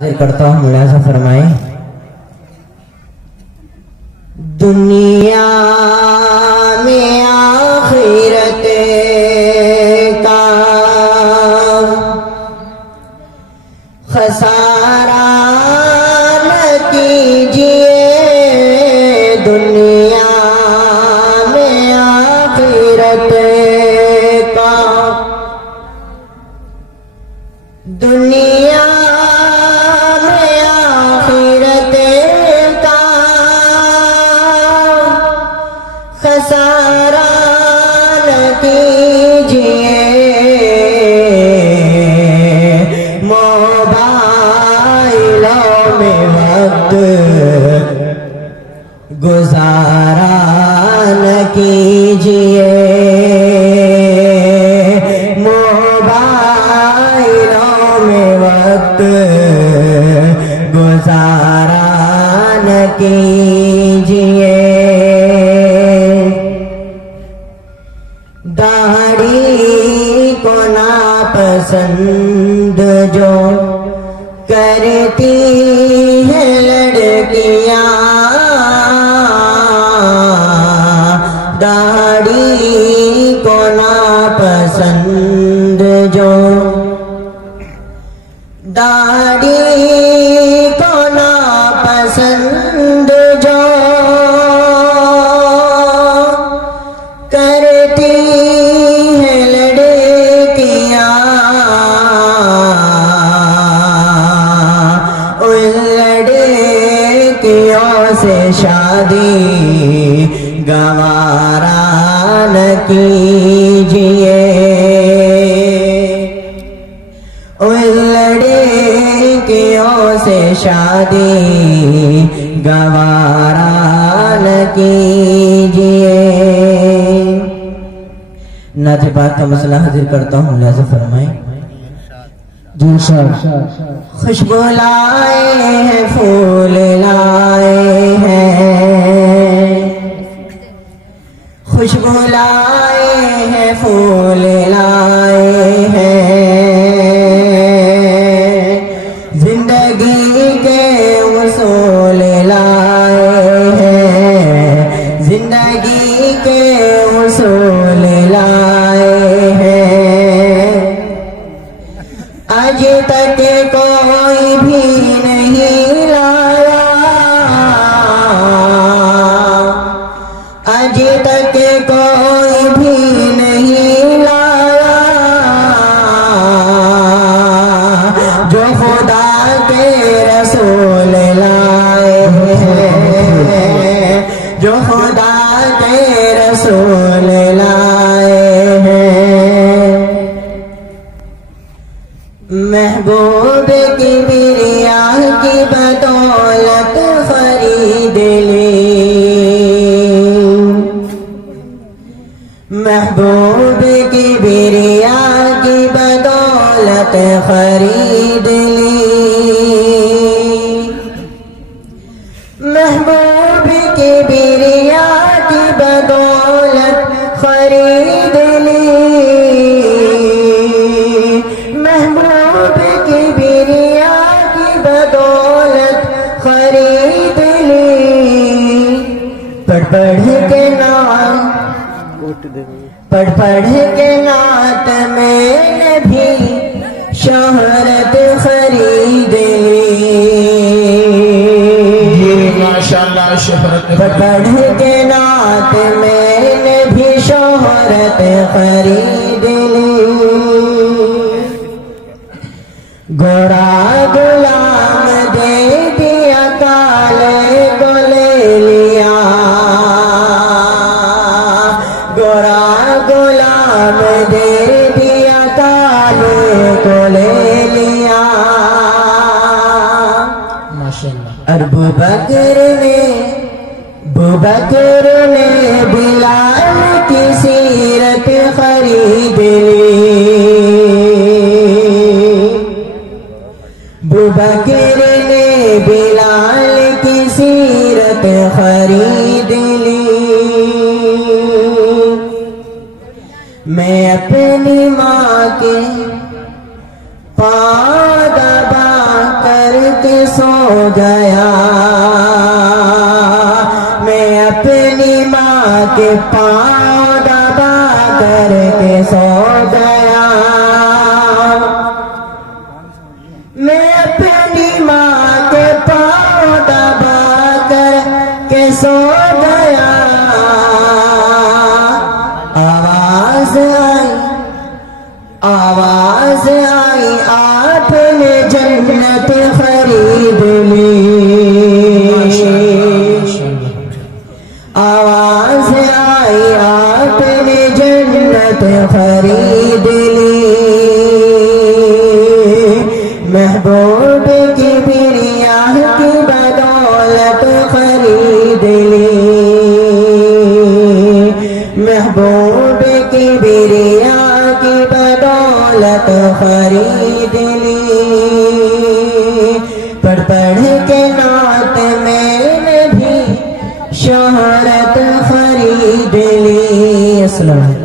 करता हूँ, मुलाज़ा फरमाए। दुनिया में आखिरत का खसारा न कीजिए, दुनिया में आखिरत का, दुनिया खसारा न कीजिए, मोबाइलों में वक्त गुजारा न कीजिए, मोबाइलों में वक्त गुजारा न कीजिए। दाढ़ी को नापसंद जो करती है लड़कियां, दाढ़ी को नापसंद जो, दाढ़ी को नापसंद जो करती है लड़कियां, उन लड़कियों से शादी गवारा न कीजिए, उन लड़कियों से शादी गवारा न कीजिए। नाथ पाक का मसला हाजिर करता हूँ, मुलाज़ा फरमाए। खुशबू लाए हैं, फूल लाए हैं, खुशबू लाए हैं, फूल लाए हैं, जिंदगी के उसूल लाए हैं, जिंदगी के उसूल लाए हैं। आज तक कोई भी नहीं लाया, आज तक कोई भी नहीं लाया, जो खुदा के रसूल लाए हैं, जो खुदा के रसूल लाए हैं। महबूब की बिरिया की बदौलत खरीद ली, महबूब की बिरिया की बदौलत खरीद ली, महबूब की बिरिया की बदौलत खरीद ली, महबूब की बिरिया की बदौलत खरीद ली। पढ़ पढ़ के नात, पढ़ पढ़ के नात मैंने भी शोहरत खरीद ली, माशाअल्लाह शोहरत। पढ़ पढ़ के नात मैंने भी शोहरत खरीद ली। गोरा गुलाम दे दिया, काले को ले लिया, गोरा गुलाम दे दिया, काले को ले लिया। माशाअल्लाह। और बुबकर ने बिलाल की सीरत खरीद ली, बुबकर ने बिलाल की सीरत खरीद ली। मैं अपनी माँ के पाँव दबा कर के सो गया। मैं अपनी माँ के पाँव दबा करके सो गया। मैं अपनी माँ के पाँव दबा करके सो गया। आवाज आई आपने जन्नत खरीद ली। आवाज आई आपने जन्नत खरीद ली। महबूब की बिरिया की बदौलत खरीद ली। महबूब की बिरिया की बदौलत खरीद ली। पढ़ पढ़ के नात मैंने भी शोहरत खरीद ली। अस्सलाम।